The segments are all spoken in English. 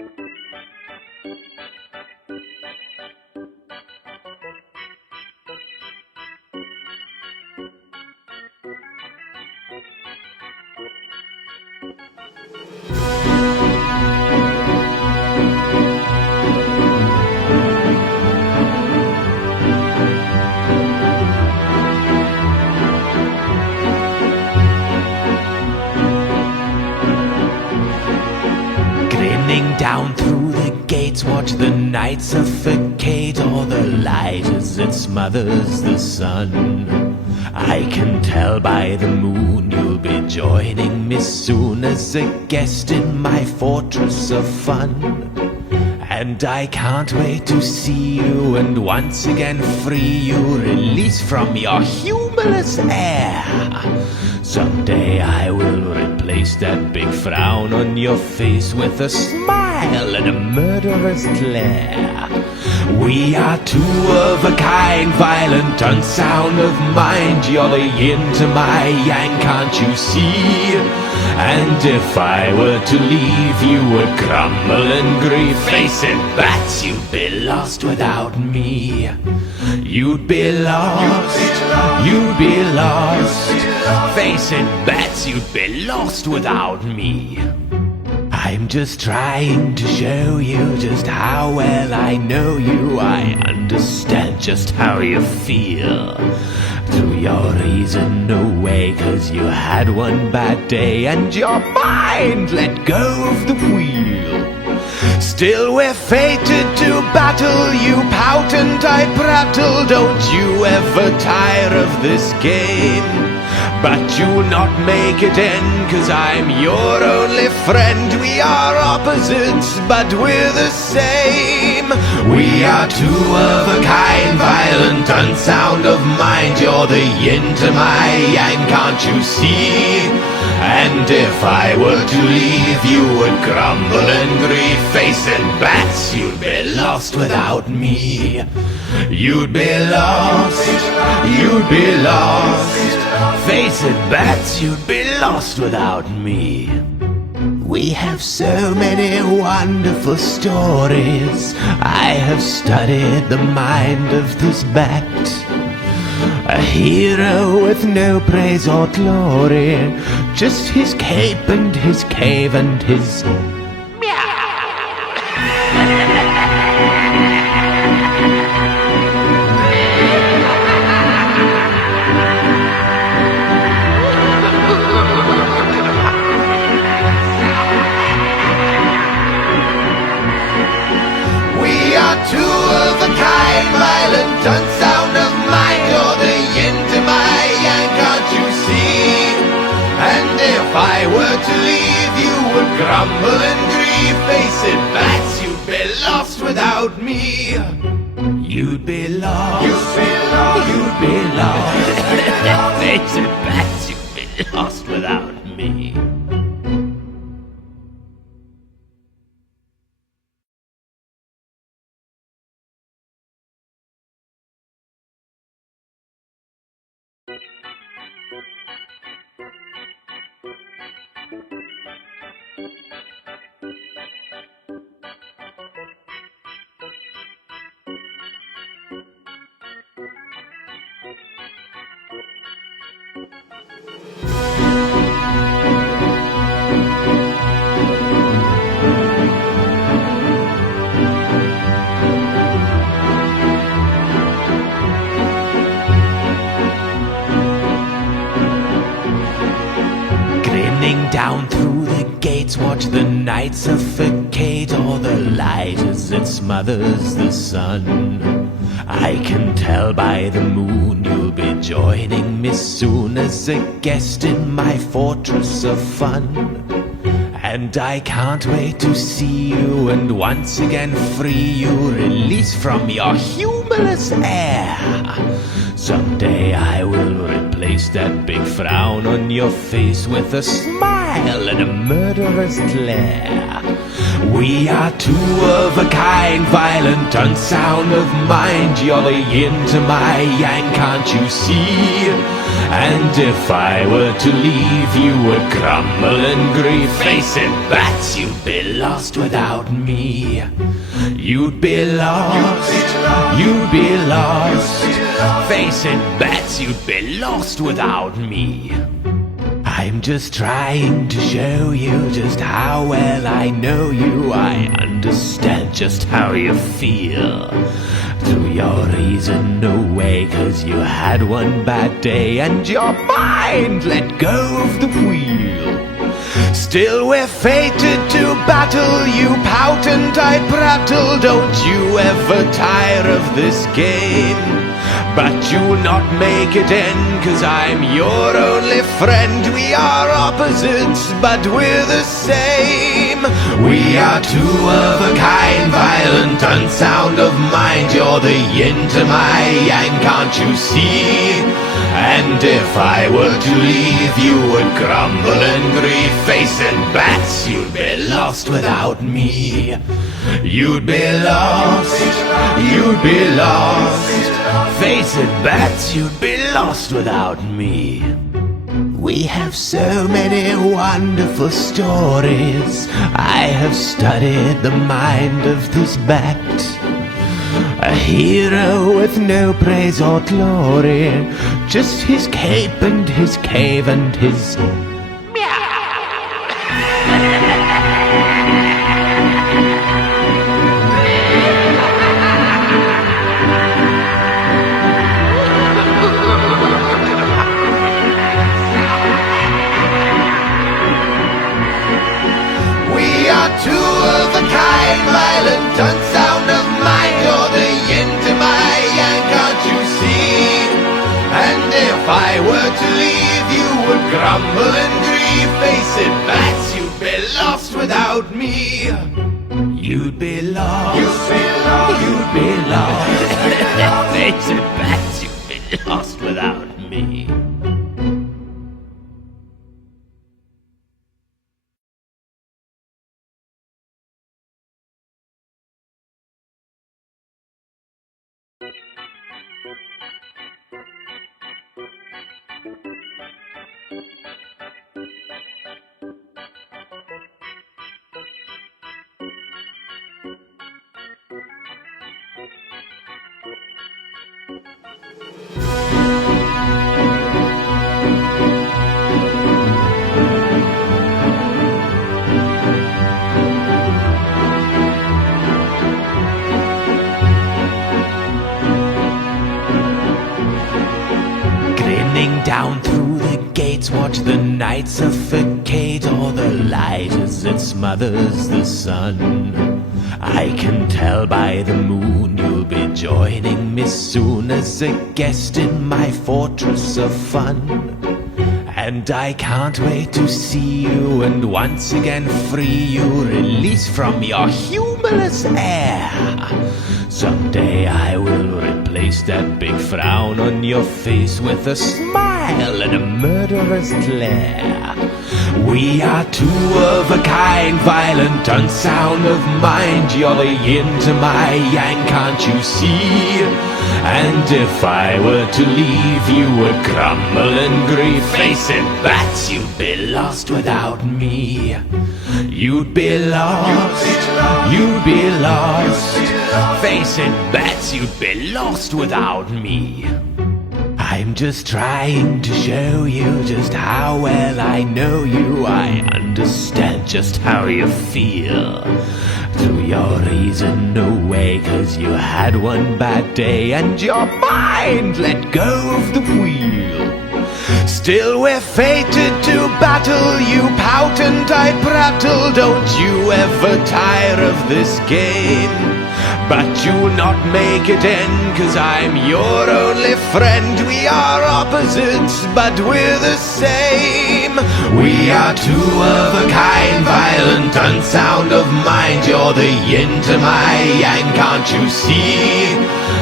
Grinning down through the gates, watch the night suffocate all the light as it smothers the sun. I can tell by the moon you'll be joining me soon as a guest in my fortress of fun. And I can't wait to see you and once again free you, release from your humorless air. Someday I will replace that big frown on your face with a smile and a murderous glare. We are two of a kind, violent, unsound of mind. You're the yin to my yang, can't you see? And if I were to leave, you would crumble in grief. Face it, bats, you'd be lost without me. You'd be lost, you'd be lost. Face it, bats, you'd be lost without me. I'm just trying to show you just how well I know you. I understand just how you feel. Through your reason, no way, 'cause you had one bad day and your mind let go of the wheel. Still we're fated to battle, you pout and I prattle. Don't you ever tire of this game? But you'll not make it end, 'cause I'm your only friend. We are opposites, but we're the same. We are two of a kind, violent, unsound of mind. You're the yin to my yang, can't you see? And if I were to leave, you would crumble in grief. Face it, bats, you'd be lost without me. You'd be lost, you'd be lost. Face it, bats, you'd be lost without me. We have so many wonderful stories. I have studied the mind of this bat. A hero with no praise or glory, just his cape and his cave and his two of a kind, violent, unsound of mind. You're the yin to my yang, can't you see? And if I were to leave, you would crumble in grief. Face it, bats, you'd be lost without me. You'd be lost, you'd be lost, you'd be lost. Face it, bats, you'd be lost without me. Down through the gates, watch the night suffocate all the light as it smothers the sun. I can tell by the moon you'll be joining me soon as a guest in my fortress of fun. And I can't wait to see you and once again free you, release from your humorless air. Someday I will replace that big frown on your face with a smile smile and a murderous glare. We are two of a kind, violent, unsound of mind. You're the yin to my yang, can't you see? And if I were to leave, you would crumble in grief. Face it, bats, you'd be lost without me. You'd be lost, you'd be lost. Face it, bats, you'd be lost without me. I'm just trying to show you just how well I know you. I understand just how you feel. Through your reason, no way, 'cause you had one bad day and your mind let go of the wheel. Still we're fated to battle. You pout and I prattle. Don't you ever tire of this game. But you'll not make it end, 'cause I'm your only friend. We are opposites, but we're the same. We are two of a kind, violent, unsound of mind. You're the yin to my yang, can't you see? And if I were to leave, you would crumble in grief. Face it, bats, you'd be lost without me. You'd be lost, you'd be lost. Face it, bats, you'd be lost without me. We have so many wonderful stories. I have studied the mind of this bat. A hero with no praise or glory, just his cape and his cave and his two of a kind, violent, unsound of mind. You're the yin to my yang, can't you see? And if I were to leave, you would crumble and grieve. Face it, bats, you'd be lost without me. You'd be lost, you'd be lost, you'd be lost. Face it, bats, you'd be lost without me. Down through the gates, watch the night suffocate. All the light as it smothers the sun. I can tell by the moon you'll be joining me soon as a guest in my fortress of fun. And I can't wait to see you and once again free you, release from your humorless air. Someday I will replace that big frown on your face with a smile and a murderous glare. We are two of a kind, violent, unsound of mind. You're the yin to my yang, can't you see? And if I were to leave, you would crumble in grief. Face it, bats, you'd be lost without me. You'd be lost, you'd be lost. Face it, bats, you'd be lost without me. I'm just trying to show you just how well I know you. I understand just how you feel. Through your reason, no way, 'cause you had one bad day and your mind let go of the wheel. Still we're fated to battle. You pout and I prattle. Don't you ever tire of this game. But you'll not make it end, 'cause I'm your only friend. We are opposites, but we're the same. We are two of a kind, violent, unsound of mind. You're the yin to my yang, can't you see?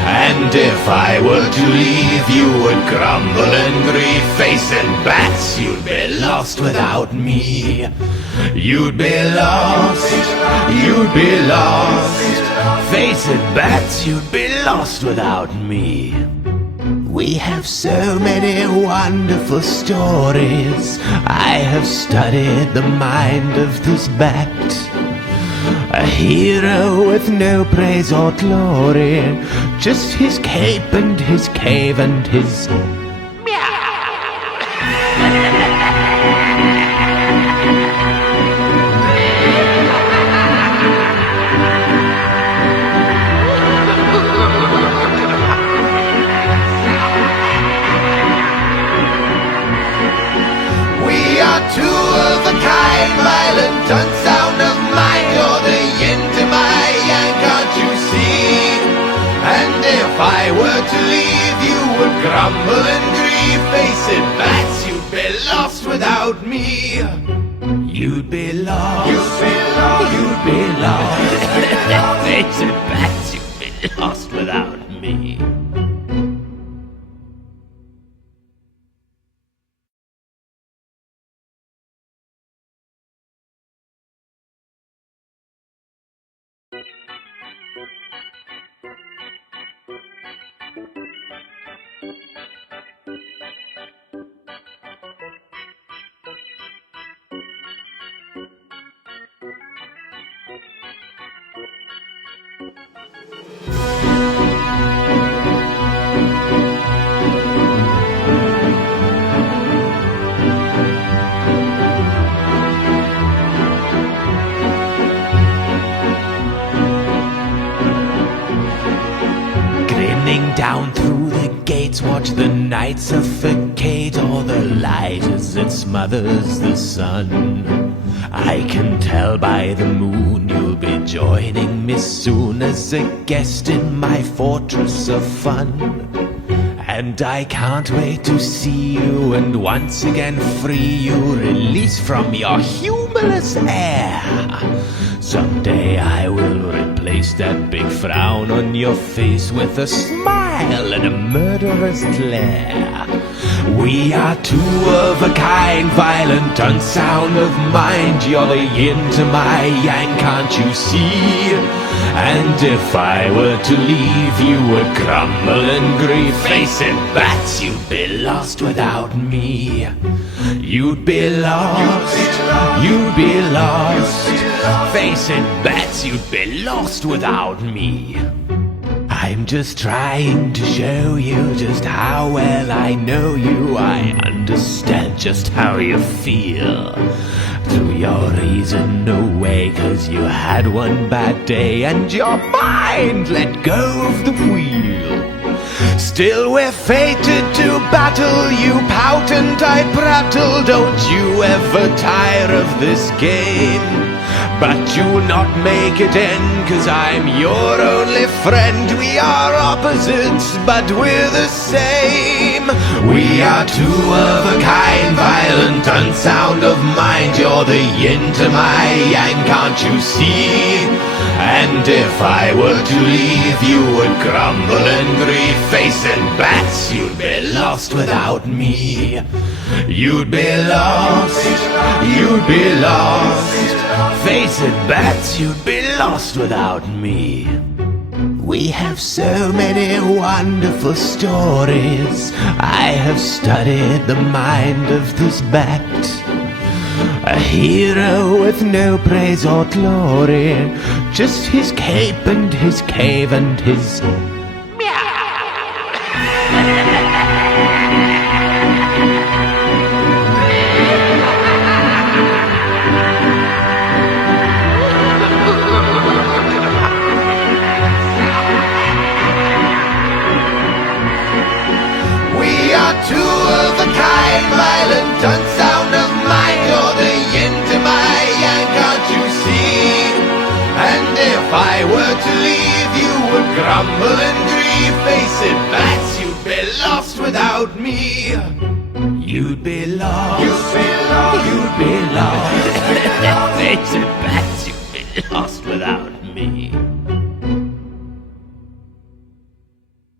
And if I were to leave, you would crumble and grieve. Facing bats, you'd be lost without me. You'd be lost, you'd be lost. Facing bats, you'd be lost without me. We have so many wonderful stories. I have studied the mind of this bat. A hero with no praise or glory, just his cape and his cave and his We are two of a kind, violent, unsound of mind. You're the yin to my yang, can't you see? And if I were to leave, you would grumble and grieve. Face it, bats, you'd be lost without me. You'd be lost, you'd be lost, you'd be lost. Face it, bats, you'd be lost without me. Down through the gates, watch the night suffocate. All the light as it smothers the sun. I can tell by the moon you'll be joining me soon as a guest in my fortress of fun. And I can't wait to see you and once again free you, release from your humorless air. Someday I will replace that big frown on your face with a smile and a murderous glare. We are two of a kind, violent, unsound of mind. You're the yin to my yang, can't you see? And if I were to leave, you would crumble and grieve. Face it, bats, you'd be lost without me. You'd be lost, you'd be lost. Face it, bats, you'd be lost without me. I'm just trying to show you just how well I know you. I understand just how you feel. Through your reason, no way, 'cause you had one bad day and your mind let go of the wheel. Still we're fated to battle. You pout and I prattle. Don't you ever tire of this game. But you'll not make it end, 'cause I'm your only friend. We are opposites, but we're the same. We are two of a kind, violent, unsound of mind. You're the yin to my yang, can't you see? And if I were to leave, you would crumble and grieve. Facing bats, you'd be lost without me. You'd be lost, you'd be lost. Face it, bats, you'd be lost without me. We have so many wonderful stories. I have studied the mind of this bat. A hero with no praise or glory, just his cape and his cave and his two of a kind, violent, unsound of mind. You're the yin to my yang, can't you see? And if I were to leave, you would grumble and grieve. Face it, bats, you'd be lost without me. You'd be lost, you'd be lost, you'd be lost. Face it, bats, you'd be lost without me.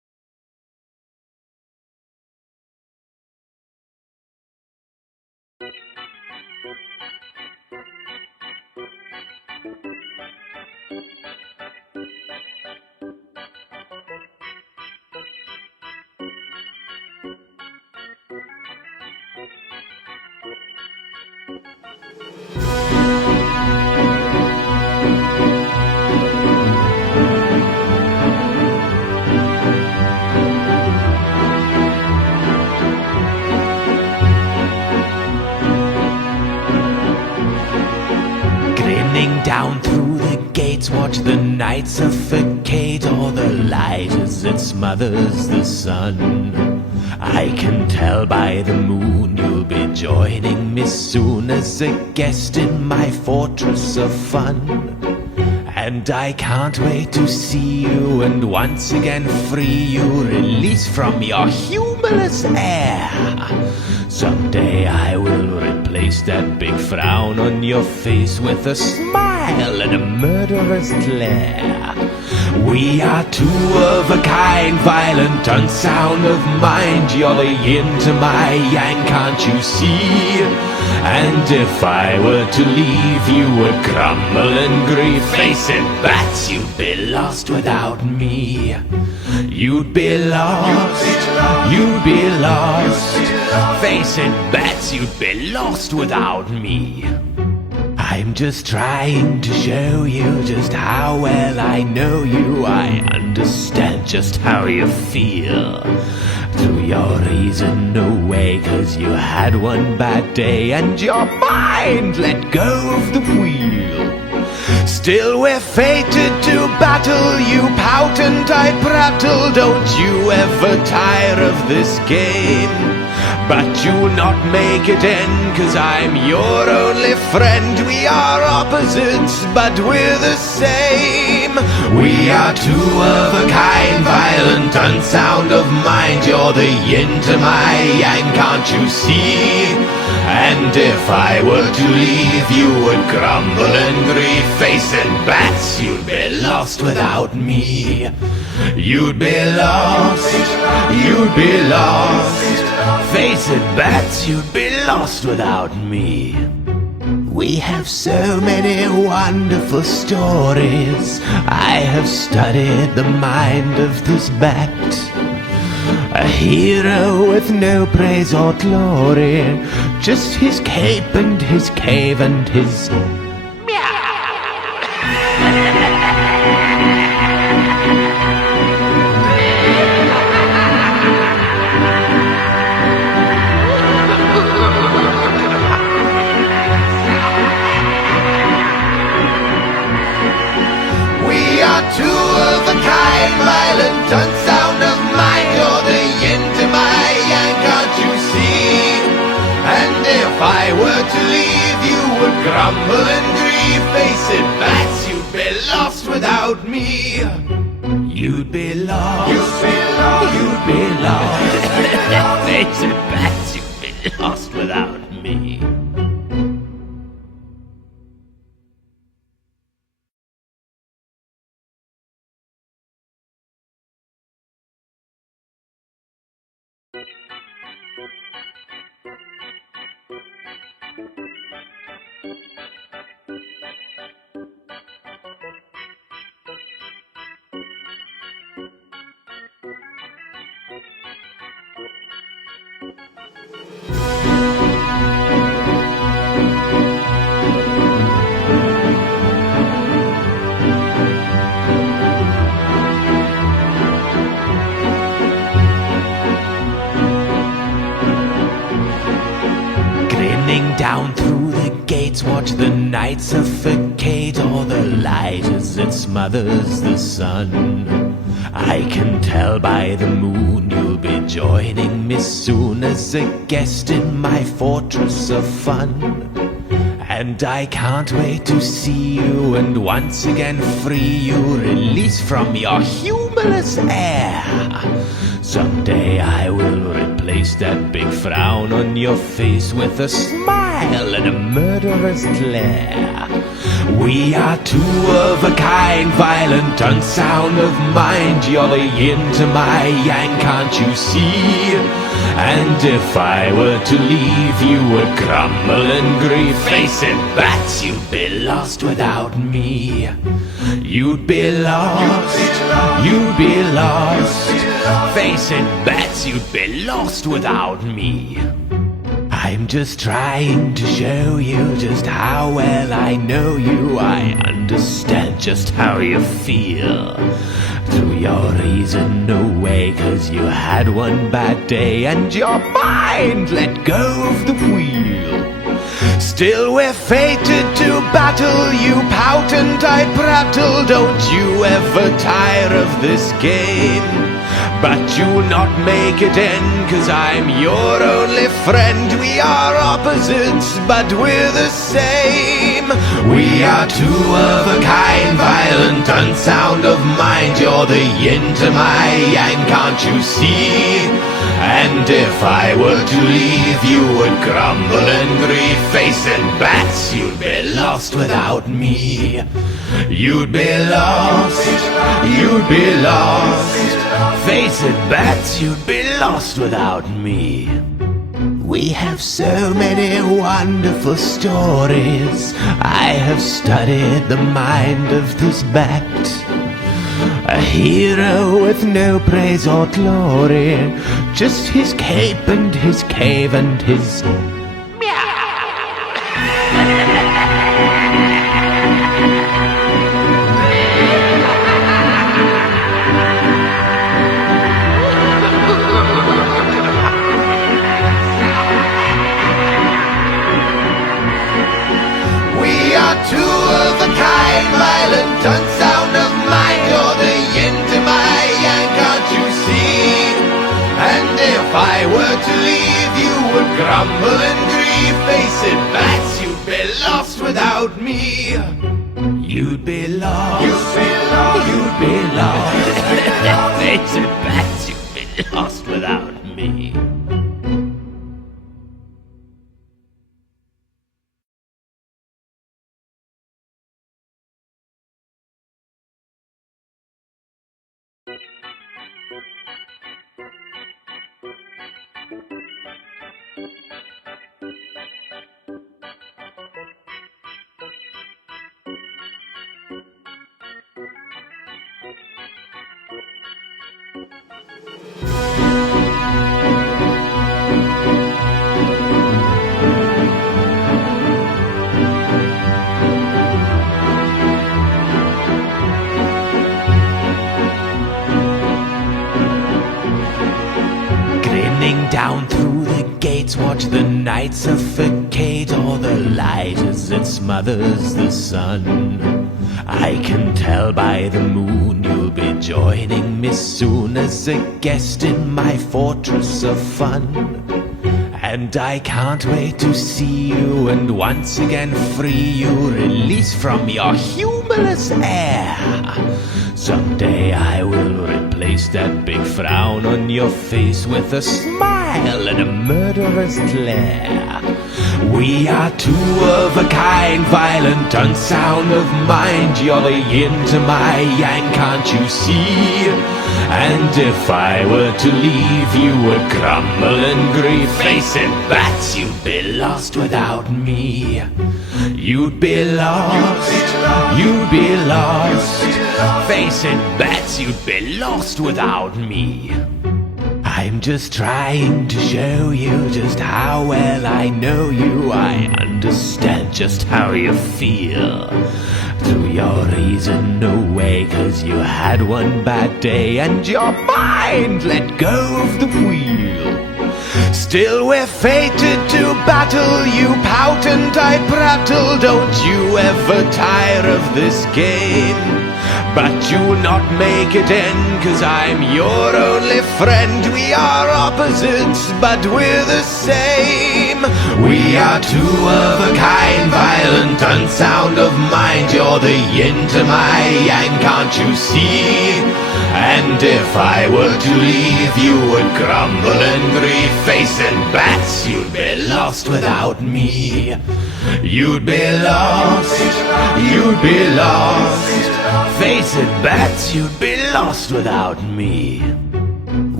Grinning down through the gates, watch the night suffocate all the light as it smothers the sun. I can tell by the moon you'll be joining me soon as a guest in my fortress of fun. And I can't wait to see you and once again free you, release from your humorless air. Someday I will replace that big frown on your face with a smile and a murderous glare. We are two of a kind, violent, unsound of mind. You're the yin to my yang, can't you see? And if I were to leave, you would crumble in grief. Face it, bats, you'd be lost without me. You'd be lost, you'd be lost. Face it, bats, you'd be lost without me. I'm just trying to show you just how well I know you. I understand just how you feel. Through your reason, no way, 'cause you had one bad day and your mind let go of the wheel. Still we're fated to battle, you pout and I prattle. Don't you ever tire of this game. But you'll not make it end, 'cause I'm your only friend. We are opposites, but we're the same. We are two of a kind, violent, unsound of mind. You're the yin to my yang, can't you see? And if I were to leave, you would crumble in grief. Face it, bats, you'd be lost without me. You'd be lost, you'd be lost. Face it, bats, you'd be lost without me. We have so many wonderful stories. I have studied the mind of this bat. A hero with no praise or glory, just his cape and his cave and his two of a kind, violent, unsound of mind. You're the yin to my yang, can't you see? And if I were to leave, you would crumble and grieve. Face it, bats, you'd be lost without me. You'd be lost, you'd be lost, you'd be lost. Face it, bats, you'd be lost without me. Down through the gates, watch the night suffocate all the light as it smothers the sun. I can tell by the moon you'll be joining me soon as a guest in my fortress of fun. And I can't wait to see you and once again free you, release from your humorless air. Someday I will replace that big frown on your face with a smile and a murderous glare. We are two of a kind, violent, unsound of mind. You're the yin to my yang, can't you see? And if I were to leave, you would crumble in grief. Face it, bats, you'd be lost without me. You'd be lost, you'd be lost. Face it, bats, you'd be lost without me. I'm just trying to show you just how well I know you. I understand just how you feel. Through your reason, no way, 'cause you had one bad day and your mind let go of the wheel. Still we're fated to battle, you pout and I prattle. Don't you ever tire of this game. But you'll not make it end, 'cause I'm your only friend. We are opposites, but we're the same. We are two of a kind, violent, unsound of mind. You're the yin to my yang, can't you see? And if I were to leave, you would crumble in grief. Face it, bats, you'd be lost without me. You'd be lost, you'd be lost. Face it, bats, you'd be lost without me. We have so many wonderful stories. I have studied the mind of this bat. A hero with no praise or glory, just his cape and his cave and his two of a kind, violent, unsound of mind. You're the yin to my yang, can't you see? And if I were to leave, you would grumble and grieve. Face it, bats, you'd be lost without me. You'd be lost, you'd be lost, you'd be lost. Face it, bats, you'd be lost without me. Down through the gates, watch the night suffocate. All the light as it smothers the sun. I can tell by the moon you'll be joining me soon as a guest in my fortress of fun. And I can't wait to see you and once again free you, release from your humorless air. Someday I will replace that big frown on your face with a smile and a murderous glare. We are two of a kind, violent, unsound of mind. You're the yin to my yang, can't you see? And if I were to leave, you would crumble in grief. Face it, bats, you'd be lost without me. You'd be lost, you'd be lost. Face it, bats, you'd be lost without me. I'm just trying to show you just how well I know you. I understand just how you feel. Through your reason, no way, 'cause you had one bad day and your mind let go of the wheel. Still we're fated to battle, you pout and I prattle. Don't you ever tire of this game. But you'll not make it end, 'cause I'm your only friend. We are opposites, but we're the same. We are two of a kind, violent, unsound of mind. You're the yin to my yang, can't you see? And if I were to leave, you would crumble in grief. Face it, bats, you'd be lost without me. You'd be lost, you'd be lost. Face it, bats, you'd be lost without me.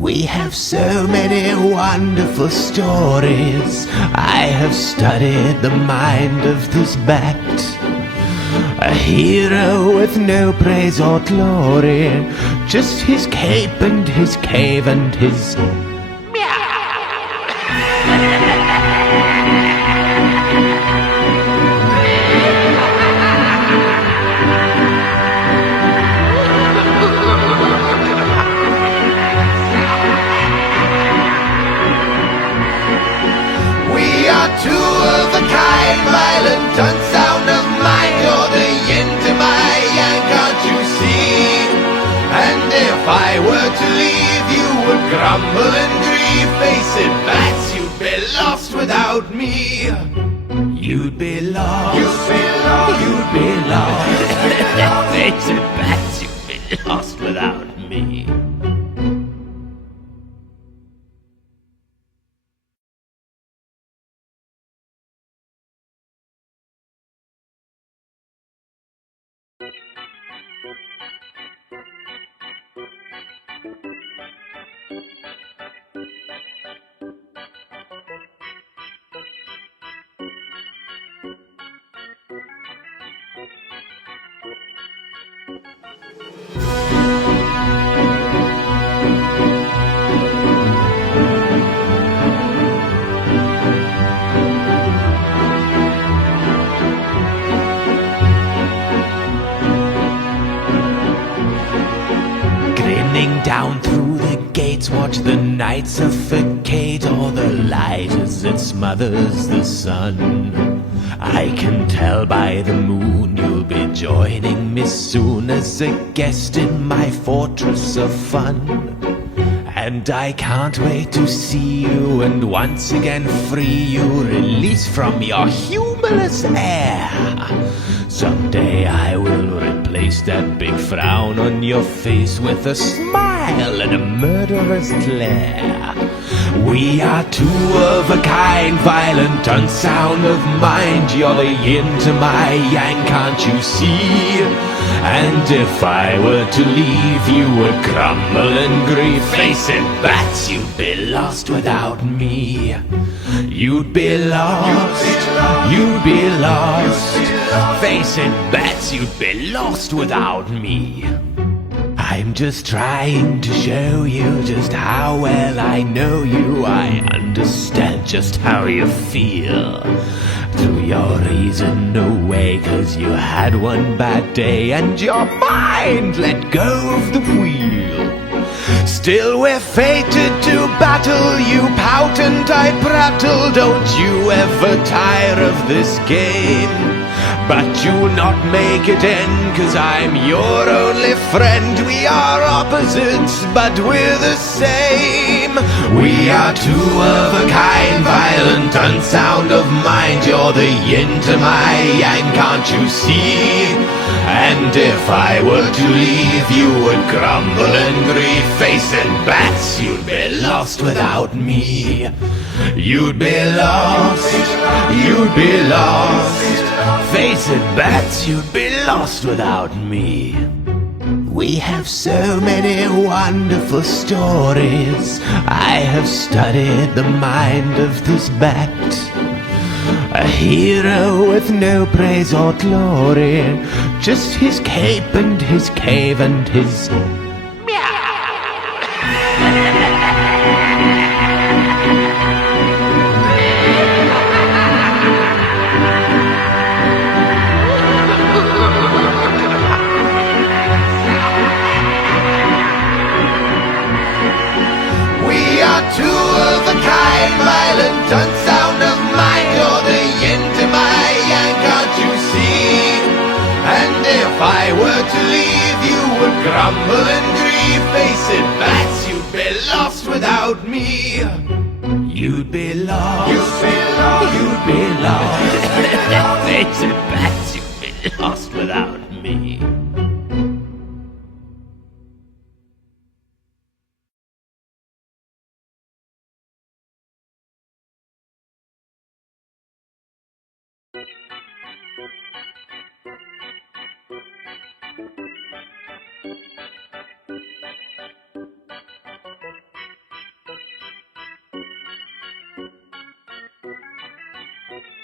We have so many wonderful stories. I have studied the mind of this bat. A hero with no praise or glory, just his cape and his cave and his two of a kind, violent, unsound of mind. You're the yin to my yang, can't you see? And if I were to leave, you would grumble and grieve. Face it, bats, you'd be lost without me. You'd be lost. You'd be lost. You'd be lost. Face it, bats, you'd be lost without me. Down through the gates, watch the night suffocate all the light as it smothers the sun. I can tell by the moon you'll be joining me soon as a guest in my fortress of fun. And I can't wait to see you and once again free you, release from your humorless air. Someday I will replace that big frown on your face with a smile and a murderous glare. We are two of a kind, violent, unsound of mind. You're the yin to my yang, can't you see? And if I were to leave, you would crumble and grieve. Face it, bats, you'd be lost without me. You'd be lost. You'd be lost. Face it, bats, you'd be lost without me. I'm just trying to show you just how well I know you. I understand just how you feel. Through your reason, no way, 'cause you had one bad day and your mind let go of the wheel. Still we're fated to battle, you pout and I prattle. Don't you ever tire of this game. But you'll not make it end, 'cause I'm your only friend. We are opposites, but we're the same. We are two of a kind, violent, unsound of mind. You're the yin to my yang, can't you see? And if I were to leave, you would grumble and grieve. Face it, bats, you'd be lost without me. You'd be lost. You'd be lost. Face it, bats, you'd be lost without me. We have so many wonderful stories. I have studied the mind of this bat. A hero with no praise or glory, just his cape and his cave and his two of a kind, violent, unsound of mind. You're the yin to my yang, can't you see? And if I were to leave, you would grumble and grieve. Face it, bats, you'd be lost without me. You'd be lost. You'd be lost. You'd be lost. Face it, bats, you'd be lost without me.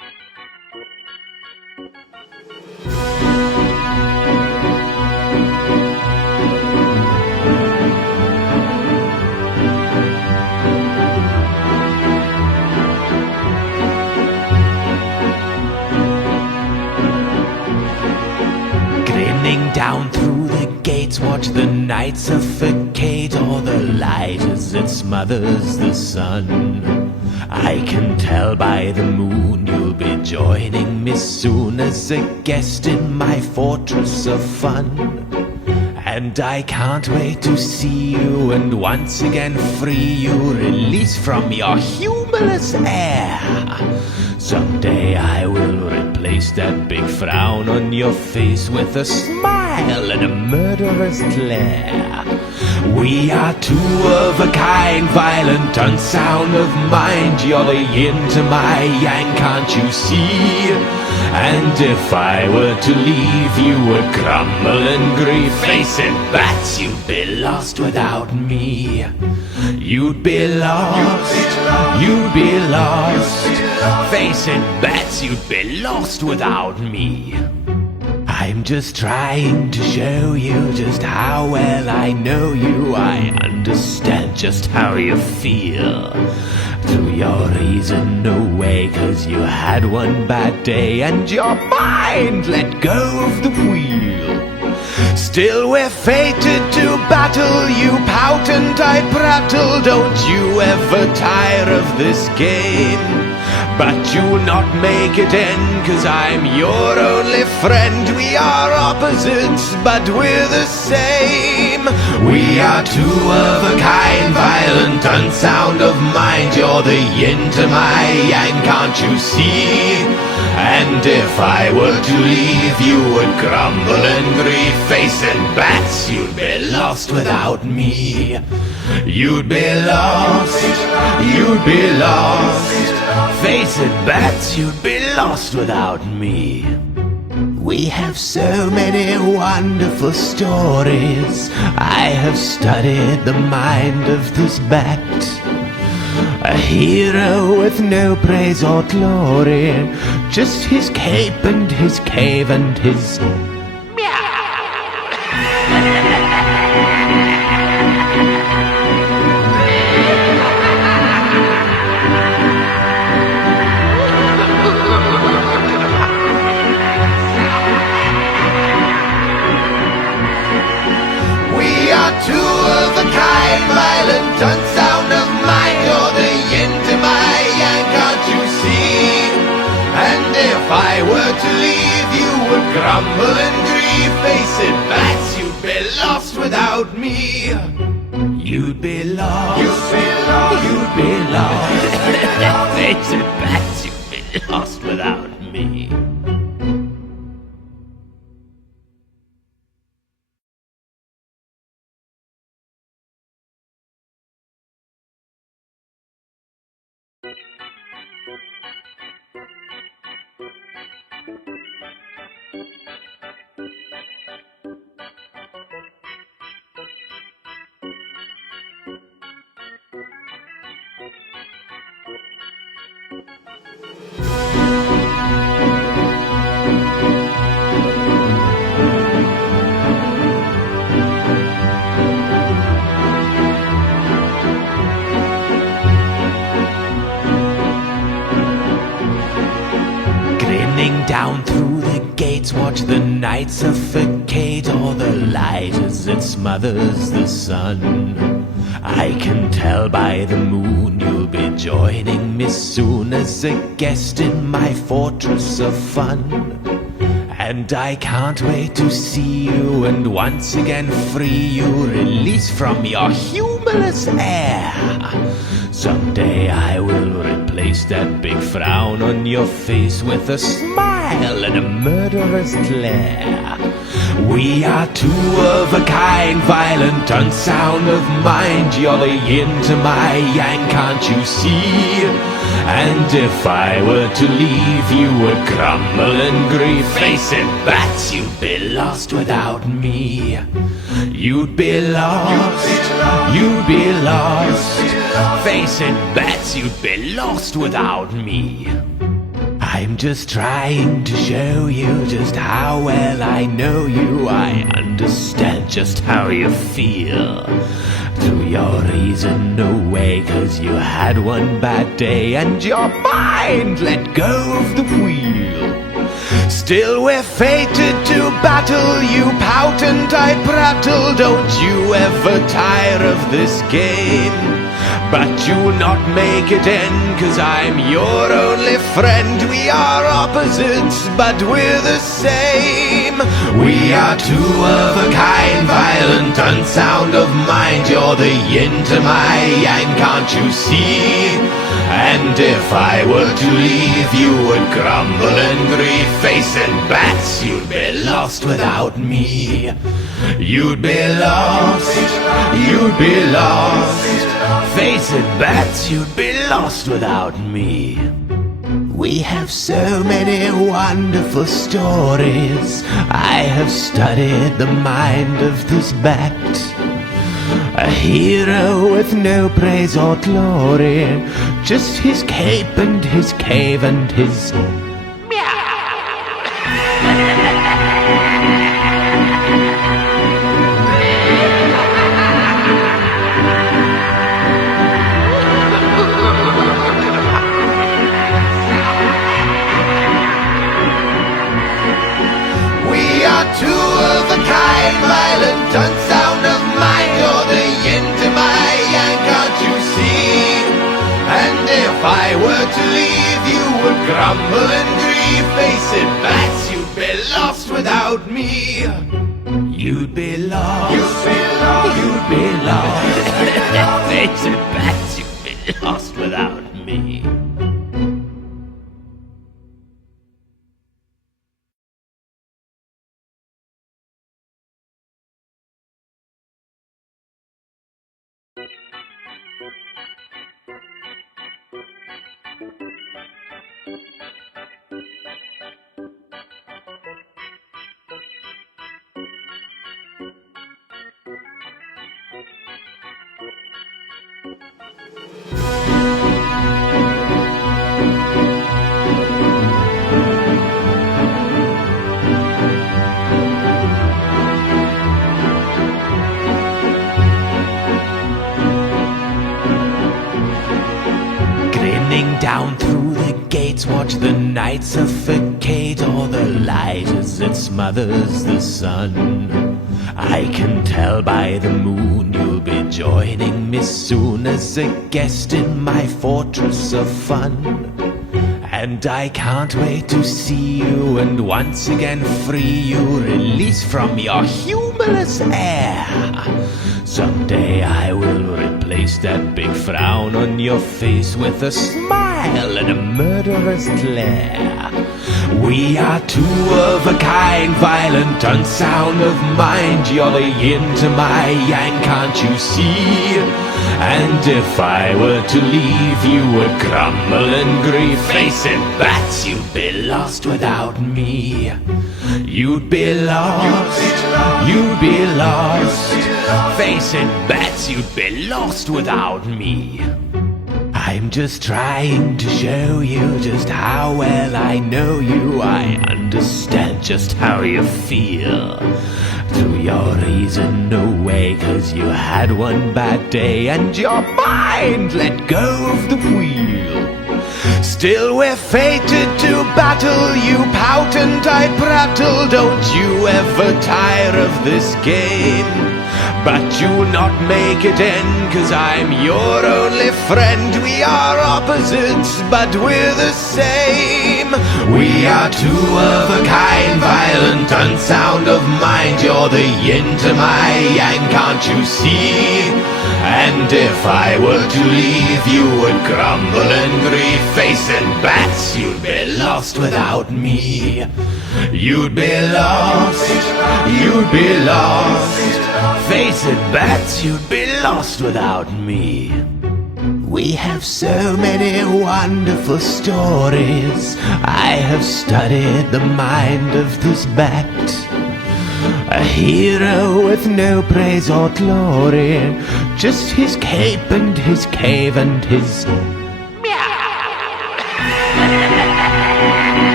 Grinning down through the gates, watch the night suffocate all the light as it smothers the sun. I can tell by the moon you'll be joining me soon as a guest in my fortress of fun. And I can't wait to see you and once again free you, release from your humorless air. Someday I will replace that big frown on your face with a smile and a murderous glare. We are two of a kind, violent, unsound of mind. You're the yin to my yang, can't you see? And if I were to leave, you would crumble in grief. Face it, bats, you'd be lost without me. You'd be lost, you'd be lost. Face it, bats, you'd be lost without me. I'm just trying to show you just how well I know you. I understand just how you feel. Through your reason, no way, 'cause you had one bad day and your mind let go of the wheel. Still we're fated to battle, you pout and I prattle. Don't you ever tire of this game. But you'll not make it end, 'cause I'm your only friend. We are opposites, but we're the same. We are two of a kind, violent, unsound of mind. You're the yin to my yang, can't you see? And if I were to leave, you would crumble in grief. Face it, bats, you'd be lost without me. You'd be lost, you'd be lost. Face it, bats, you'd be lost without me. We have so many wonderful stories. I have studied the mind of this bat. A hero with no praise or glory, just his cape and his cave and his two of a kind, violent, unsound of mind. You're the yin to my yang, can't you see? And if I were to leave, you would crumble in grief. Face it, bats, you'd be lost without me. You'd be lost. You'd be lost. You'd be lost. Face it, bats, you'd be lost without me. Down through the gates, watch the night suffocate all the light as it smothers the sun. I can tell by the moon you'll be joining me soon as a guest in my fortress of fun. And I can't wait to see you and once again free you, release from your humorless air. Someday I will replace that big frown on your face with a smile and a murderous glare. We are two of a kind, violent, unsound of mind. You're the yin to my yang, can't you see? And if I were to leave, you would crumble in grief. Face it, bats, you'd be lost without me. You'd be lost, you'd be lost. Face it, bats, you'd be lost without me. I'm I'm just trying to show you just how well I know you. I understand just how you feel. Through your reason away, 'cause you had one bad day and your mind let go of the wheel. Still we're fated to battle, you pout and I prattle. Don't you ever tire of this game, but you'll not make it end, 'cause I'm your only friend. We are opposites, but we're the same. We are two of a kind, violent, unsound of mind. You're the yin to my yang, can't you see? And if I were to leave, you would crumble in grief. Facing bats, you'd be lost without me. You'd be lost, you'd be lost. Facing bats, you'd be lost without me. We have so many wonderful stories. I have studied the mind of this bat. A hero with no praise or glory, just his cape and his cave and his We are two of a kind, violent, unsound of mind. You're the yin to my yang, can't you see? And if I were to leave, you would crumble in grief. Face it, bats, you'd be lost without me. You'd be lost. You'd be lost. You'd be lost. Face it, bats, you'd be lost without me. Down through the gates, watch the night suffocate. All the light as it smothers the sun. I can tell by the moon you'll be joining me soon as a guest in my fortress of fun. And I can't wait to see you and once again free you, release from your humorless air. Someday I will replace that big frown on your face with a smile and a murderous glare. We are two of a kind, violent, unsound of mind. You're the yin to my yang, can't you see? And if I were to leave, you would crumble in grief. Face it, bats, you'd be lost without me. You'd be lost, you'd be lost. Face it, bats, you'd be lost without me. I'm just trying to show you just how well I know you. I understand just how you feel. Through your reason away, 'cause you had one bad day and your mind let go of the wheel. Still we're fated to battle, you pout and I prattle. Don't you ever tire of this game, but you'll not make it end, 'cause I'm your only friend. We are opposites, but we're the same. We are two of a kind, violent, unsound of mind. You're the yin to my yang, can't you see? And if I were to leave, you would crumble in grief. Facing bats, you'd be lost without me. You'd be lost, you'd be lost. Facing bats, you'd be lost without me. We have so many wonderful stories. I have studied the mind of this bat. A hero with no praise or glory, just his cape and his cave and his meow.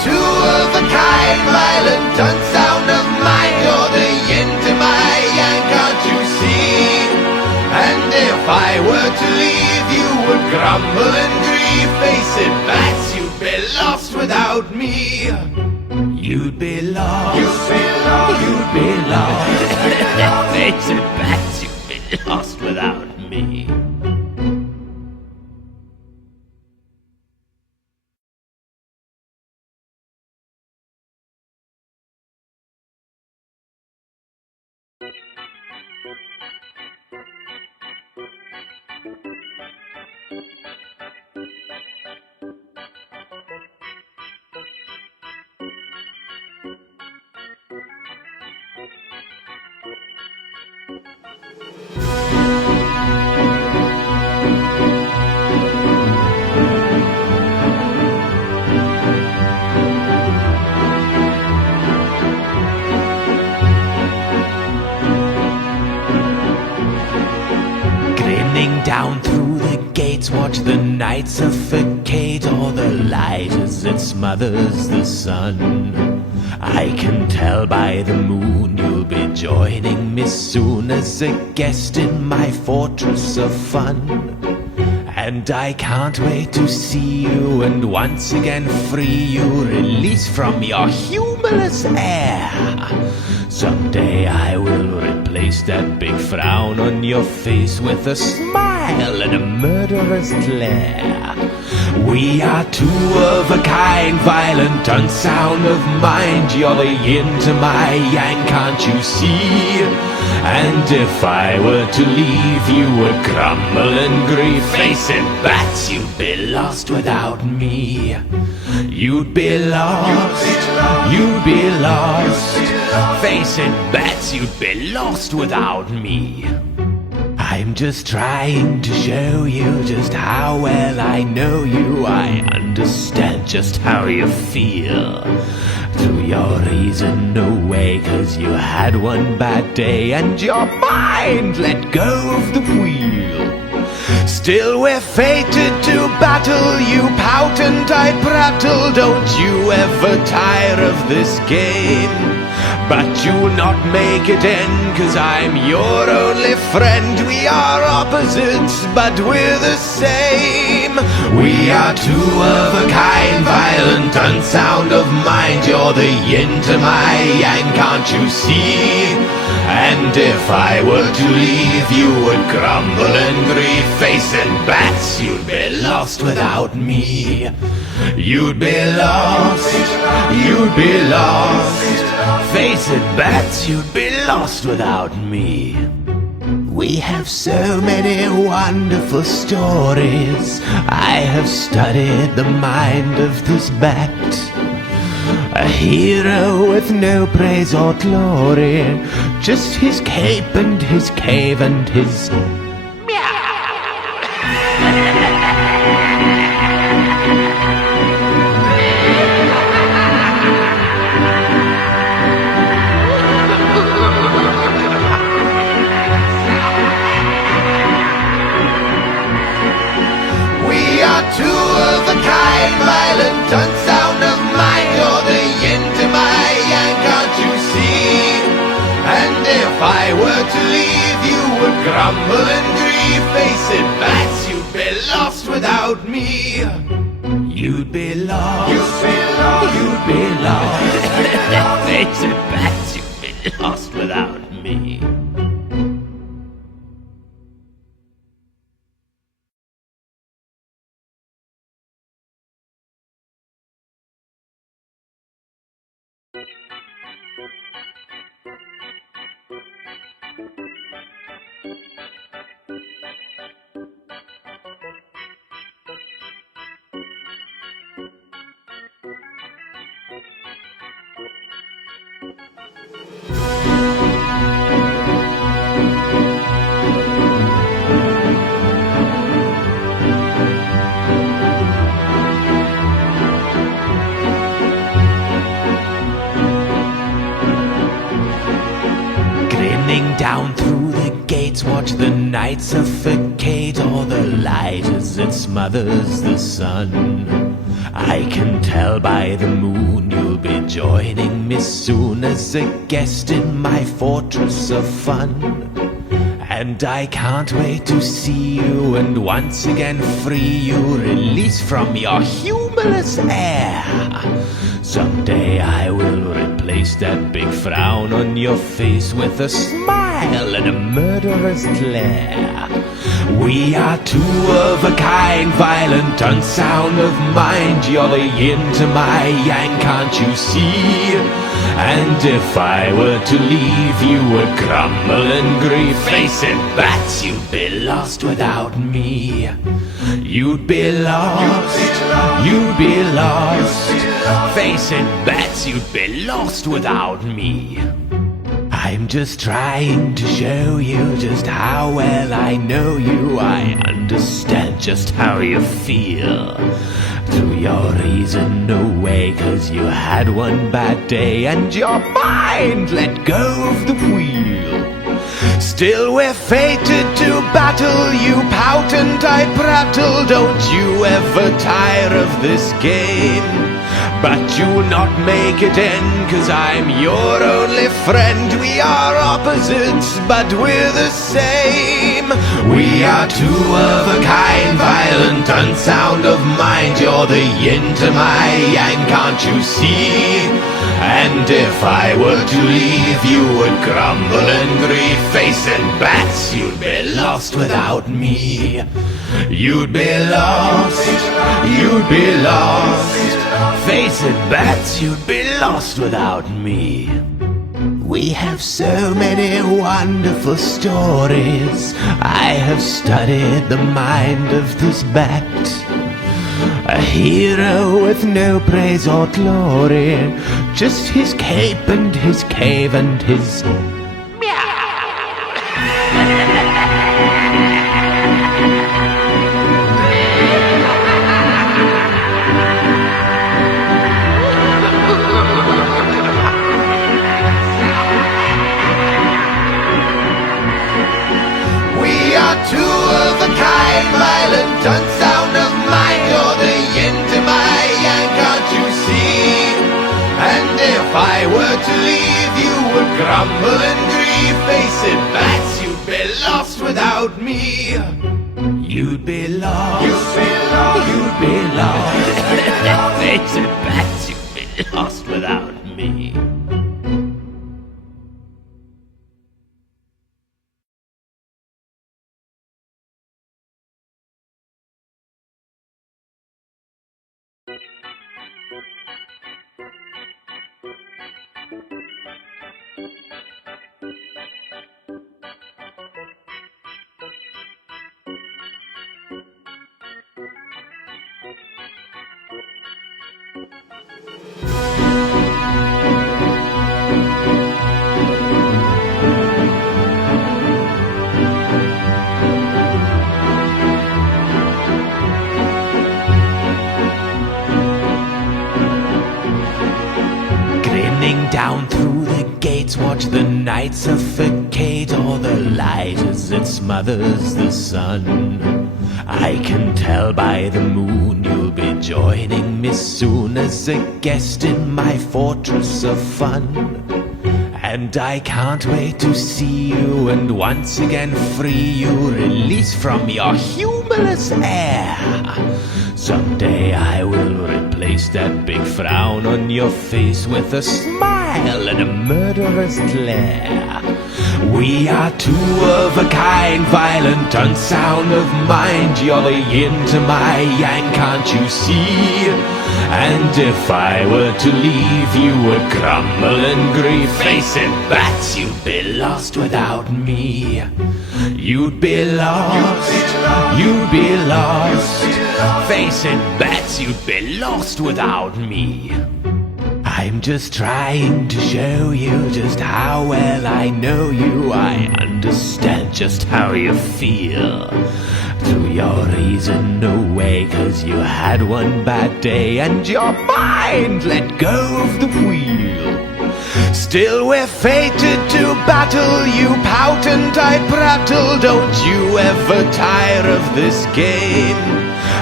two of a kind, violent, unsound of mind. You're the yin to my yang, can't you see? And if I were to leave, you would grumble and grieve. Face it, bats, you'd be lost without me. You'd be lost. You'd be lost. You'd be lost. Face it, bats, you'd be lost without me. Grinning down through the gates, watch the night suffocate. All the light as it smothers the sun. I can tell by the moon you'll be joining me soon as a guest in my fortress of fun. And I can't wait to see you and once again free you, release from your humorless air. Someday I will replace that big frown on your face with a smile and a murderous glare. We are two of a kind, violent, unsound of mind. You're the yin to my yang, can't you see? And if I were to leave, you would grumble and grieve. Face it, bats, you'd be lost without me. You'd be lost. You'd be lost. Face it, bats, you'd be lost without me. I'm just trying to show you just how well I know you. I understand just how you feel. Through your reason, no way, 'cause you had one bad day and your mind let go of the wheel. Still we're fated to battle, you pout and I prattle. Don't you ever tire of this game. But you'll not make it end, 'cause I'm your only friend. We are opposites, but we're the same. We are two of a kind, violent, unsound of mind. You're the yin to my yang, can't you see? And if I were to leave, you would grumble and grieve. Face it, bats, you'd be lost without me. You'd be lost. You'd be lost. Face it, bats, you'd be lost without me. We have so many wonderful stories. I have studied the mind of this bat. A hero with no praise or glory, just his cape and his cave and his two of a kind, violent, unsound of mind. You're the yin to my yang, can't you see? And if I were to leave, you would grumble and grieve. Face it, bats, you'd be lost without me. You'd be lost. You'd be lost. You'd be lost. Face it, bats, you'd be lost without me. Down through the gates, watch the night suffocate. All the light as it smothers the sun. I can tell by the moon you'll be joining me soon as a guest in my fortress of fun. And I can't wait to see you and once again free you, release from your humorless air. Someday I will replace that big frown on your face with a smile and a murderous glare. We are two of a kind, violent, unsound of mind. You're the yin to my yang, can't you see? And if I were to leave, you would crumble in grief. Face it, bats, you'd be lost without me. You'd be lost, you'd be lost. Face it, bats, you'd be lost without me. I'm just trying to show you just how well I know you. I understand just how you feel. Through your reason, no way, 'cause you had one bad day and your mind let go of the wheel. Still we're fated to battle, you pout and I prattle. Don't you ever tire of this game? But you'll not make it end, 'cause I'm your only friend. We are opposites, but we're the same. We are two of a kind, violent, unsound of mind. You're the yin to my yang, can't you see? And if I were to leave, you would crumble in grief. Face it, bats, you'd be lost without me. You'd be lost, you'd be lost. Face it, bats, you'd be lost without me. We have so many wonderful stories. I have studied the mind of this bat. A hero with no praise or glory, just his cape and his cave and his two of a kind, violent, unsound of mind. You're the yin to my yang, can't you see? And if I were to leave, you would crumble in grief. Face it, bats, you'd be lost without me. You'd be lost, You'd be lost, you'd be lost. Face it, bats, you'd be lost without me. Down through the gates, watch the night suffocate all the light as it smothers the sun. I can tell by the moon you'll be joining me soon as a guest in my fortress of fun. And I can't wait to see you and once again free you, release from your humorless air. Someday I will replace that big frown on your face with a smile and a murderous glare. We are two of a kind, violent, unsound of mind. You're the yin to my yang, can't you see? And if I were to leave, you would crumble in grief. Face it, bats, you'd be lost without me. You'd be lost, you'd be lost. Face it, bats, you'd be lost without me. I'm just trying to show you just how well I know you. I understand just how you feel. Through your reason, no way, 'cause you had one bad day and your mind let go of the wheel. Still we're fated to battle, you pout and I prattle. Don't you ever tire of this game?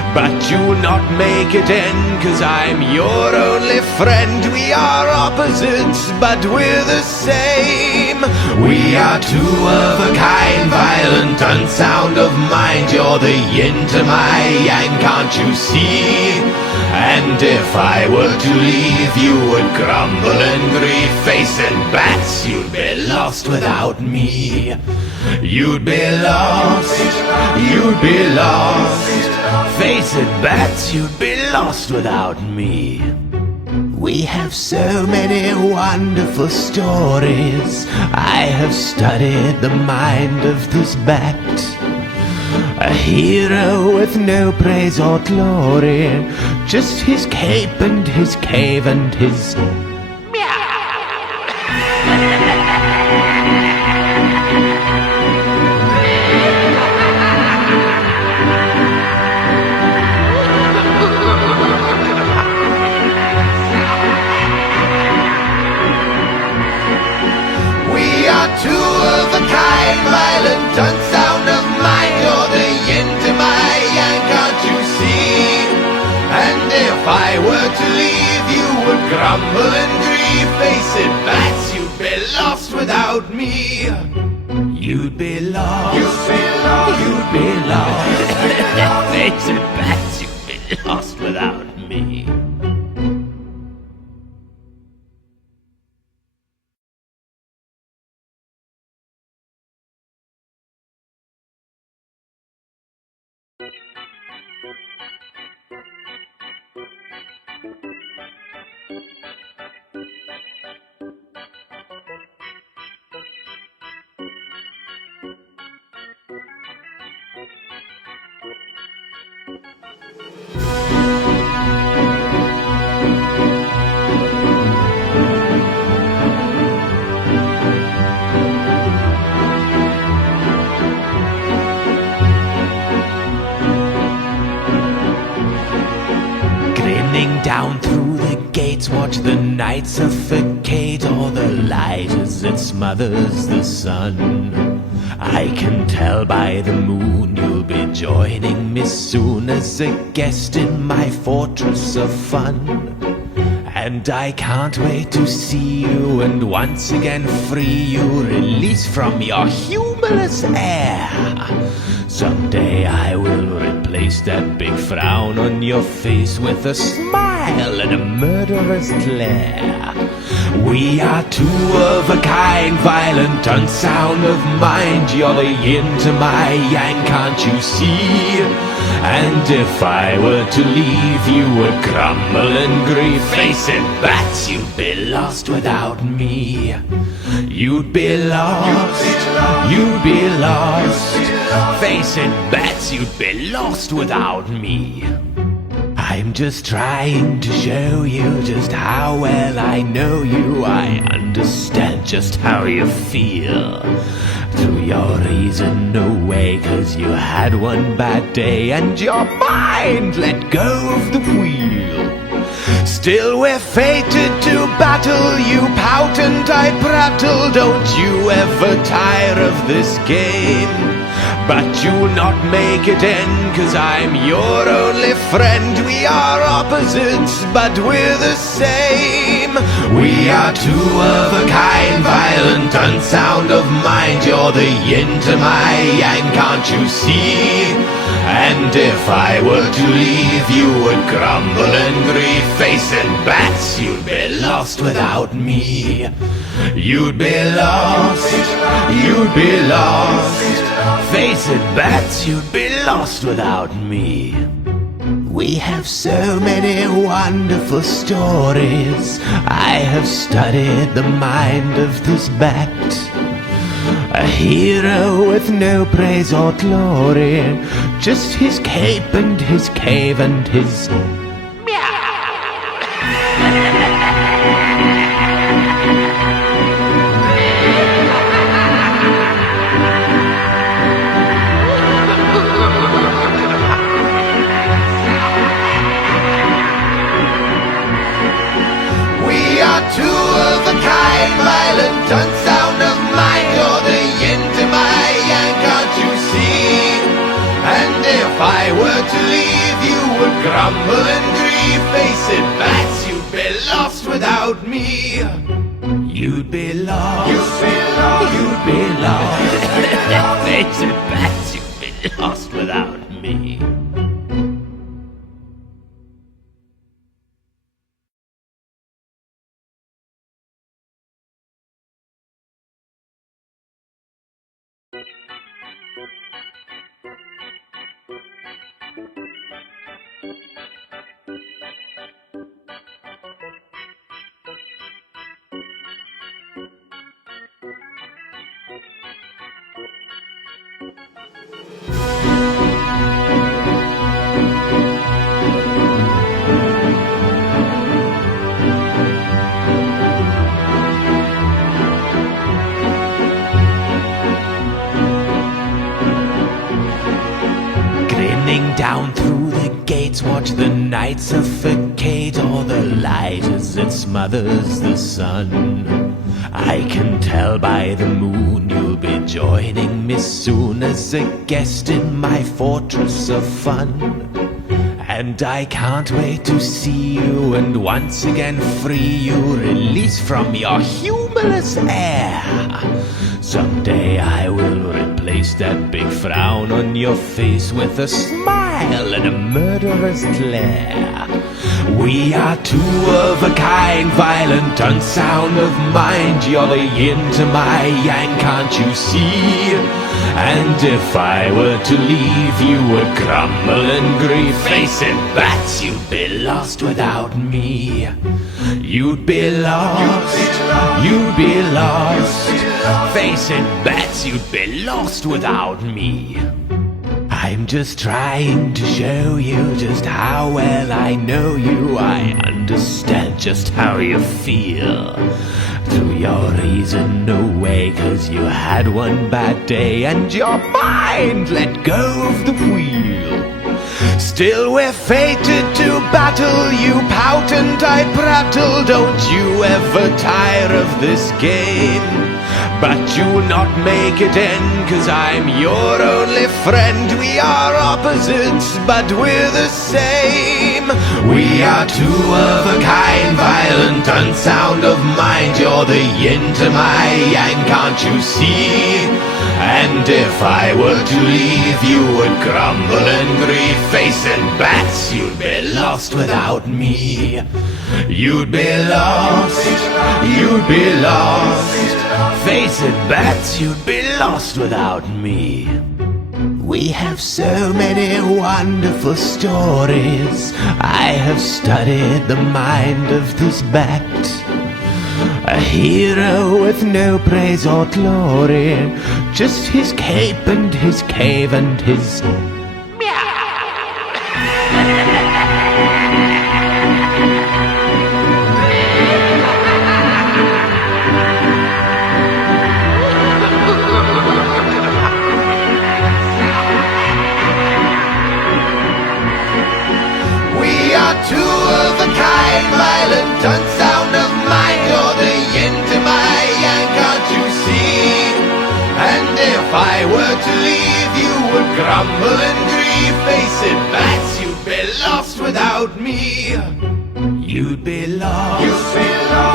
but you'll not make it end, 'cause I'm your only friend. We are opposites, but we're the same. We are two of a kind, violent, unsound of mind. You're the yin to my yang, can't you see? And if I were to leave, you would crumble and grieve. Facing bats, you'd be lost without me. You'd be lost, you'd be lost. Face it, bats, you'd be lost without me. We have so many wonderful stories. I have studied the mind of this bat. A hero with no praise or glory, just his cape and his cave and his two of a kind, violent, unsound of mind. You're the yin to my yang, can't you see? And if I were to leave, you would grumble and grieve. Face it, bats, you'd be lost without me. You'd be lost. You'd be lost. You'd be lost. Face it, bats, you'd be lost without me. Down through the gates, watch the night suffocate. All the light as it smothers the sun. I can tell by the moon you'll be joining me soon as a guest in my fortress of fun. And I can't wait to see you and once again free you, release from your humorless air. Someday I will replace that big frown on your face with a smile and a murderous glare. We are two of a kind, violent, unsound of mind. You're the yin to my yang, can't you see? And if I were to leave, you would crumble and grieve. Face it, bats, you'd be lost without me. You'd be lost, you'd be lost. Face it, bats, you'd be lost without me. I'm just trying to show you just how well I know you. I understand just how you feel. Through your reason, no way, 'cause you had one bad day and your mind let go of the wheel. Still we're fated to battle, you pout and I prattle. Don't you ever tire of this game. But you'll not make it end, 'cause I'm your only friend. We are opposites, but we're the same. We are two of a kind, violent, unsound of mind. You're the yin to my yang, can't you see? And if I were to leave, you would crumble and grieve. Facing bats, you'd be lost without me. You'd be lost, you'd be lost. Face it, bats, you'd be lost without me. We have so many wonderful stories. I have studied the mind of this bat. A hero with no praise or glory, just his cape and his cave and his two of a kind, violent, unsound of mind. You're the yin to my yang, can't you see? And if I were to leave, you would grumble and grieve. Face it, bats, you'd be lost without me. You'd be lost. You'd be lost. You'd be lost. Face it, bats, you'd be lost without me. Down through the gates, watch the night suffocate all the light as it smothers the sun. I can tell by the moon you'll be joining me soon as a guest in my fortress of fun. And I can't wait to see you and once again free you, release from your humorless air. Someday I will replace that big frown on your face with a smile and a murderous glare. We are two of a kind, violent, unsound of mind. You're the yin to my yang, can't you see? And if I were to leave, you would crumble and grieve. Face it, bats, you'd be lost without me. You'd be lost, you'd be lost. Face it, bats, you'd be lost without me. I'm just trying to show you just how well I know you. I understand just how you feel. Through your reason, no way, 'cause you had one bad day and your mind let go of the wheel. Still we're fated to battle. You pout and I prattle. Don't you ever tire of this game. But you'll not make it end, 'cause I'm your only friend. We are opposites, but we're the same. We are two of a kind, violent, unsound of mind. You're the yin to my yang, can't you see? And if I were to leave, you would crumble and grieve. Face it, bats, you'd be lost without me. You'd be lost, you'd be lost. Face it, bats, you'd be lost without me. We have so many wonderful stories. I have studied the mind of this bat. A hero with no praise or glory, just his cape and his cave and his two of a kind, violent, unsound of mind. You're the yin to my yang, can't you see? And if I were to leave, you would grumble and grieve. Face it, bats, you'd be lost without me. You'd be lost. You'd be lost.